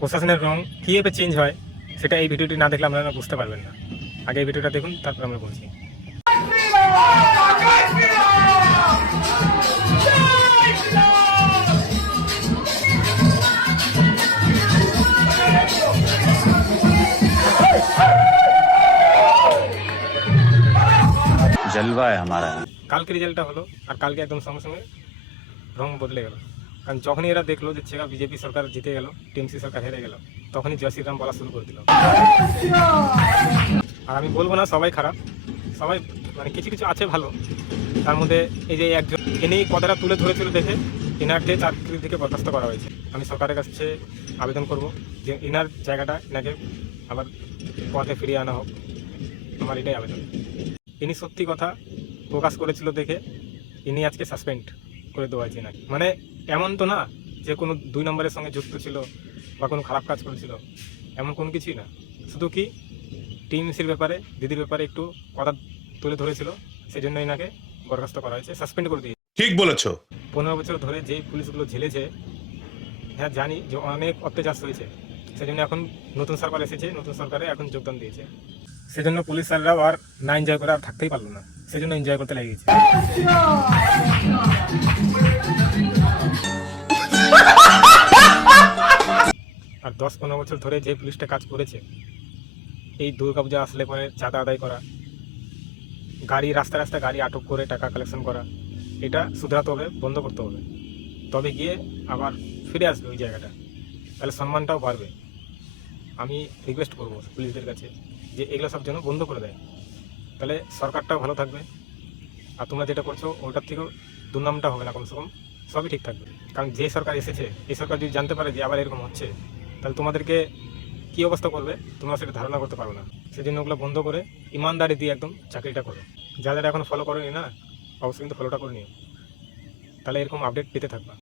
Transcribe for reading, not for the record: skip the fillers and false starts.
প্রশাসনের রং কীভাবে চেঞ্জ হয় সেটা এই ভিডিওটি না দেখলে আপনারা বুঝতে পারবেন না। আগে এই ভিডিওটা দেখুন, তারপর আমরা বলছি। जलवा है हमारा। কালকে রেজাল্টটা হলো, আর কালকে একদম সঙ্গে সঙ্গে রং বদলে গেল। কারণ যখনই এরা দেখলো যে বিজেপি সরকার জিতে গেল, টিএমসি সরকার হেরে গেল, তখনই জয় শ্রীরাম বলা শুরু করে দিল। আর আমি বলবো না সবাই খারাপ, সবাই মানে কিছু কিছু আছে ভালো। তার মধ্যে এই যে একজন এনেই কথাটা তুলে ধরেছিল দেখে এনারকে চাকরি থেকে বরখাস্ত করা হয়েছে। আমি সরকারের কাছে আবেদন করব যে এনার জায়গাটা এনাকে আবার পথে ফিরিয়ে আনা হোক, আমার এটাই আবেদন। ইনি সত্যি কথা প্রকাশ করেছিল দেখে ইনি আজকে সাসপেন্ড করে দেওয়া হয়েছে নাকি। মানে এমন তো না যে কোনো 2 নম্বরের সঙ্গে যুক্ত ছিল বা কোনো খারাপ কাজ করেছিল, এমন কোনো কিছুই না। শুধু কি টিএমসির ব্যাপারে, দিদির ব্যাপারে একটু কথা তুলে ধরেছিল, সেই জন্য এনাকে বরখাস্ত করা হয়েছে, সাসপেন্ড করে দিয়েছে। ঠিক বলেছো। 15 বছর ধরে যে পুলিশগুলো ঝেলেছে, হ্যাঁ জানি যে অনেক অত্যাচার হয়েছে, সেই জন্য এখন নতুন সরকার এসেছে, নতুন সরকারে এখন যোগদান দিয়েছে। সেজন্য পুলিশ স্যাররাও আর না এনজয় করে আর থাকতেই পারলো না, সেজন্য এনজয় করতে লেগে গেছে। আর 10-15 বছর ধরে যে পুলিশটা কাজ করেছে, এই দুর্গাপূজা আসলে পরে চাঁদা আদায় করা, গাড়ি রাস্তা রাস্তা গাড়ি আটক করে টাকা কালেকশন করা, এটা শুধরাতে হবে, বন্ধ করতে হবে। তবে গিয়ে আবার ফিরে আসবে ওই জায়গাটা, তাহলে সম্মানটাও বাড়বে। আমি রিকোয়েস্ট করব পুলিশদের কাছে যে এগুলো সব যেন বন্ধ করে দেয়, তাহলে সরকারটাও ভালো থাকবে। আর তোমরা যেটা করছো ওটার থেকেও দুর্নামটা হবে না, কমসে কম সবই ঠিক থাকবে। কারণ যে সরকার এসেছে, এই সরকার যদি জানতে পারে যে আবার এরকম হচ্ছে, তাহলে তোমাদেরকে কী অবস্থা করবে তোমরা সেটা ধারণা করতে পারো না। সেই জন্য ওগুলো বন্ধ করে ইমানদারি দিয়ে একদম চাকরিটা করো। যারা যারা এখন ফলো করেনি না, অবশ্যই কিন্তু ফলোটা করে নিও, তাহলে এরকম আপডেট পেতে থাকবা।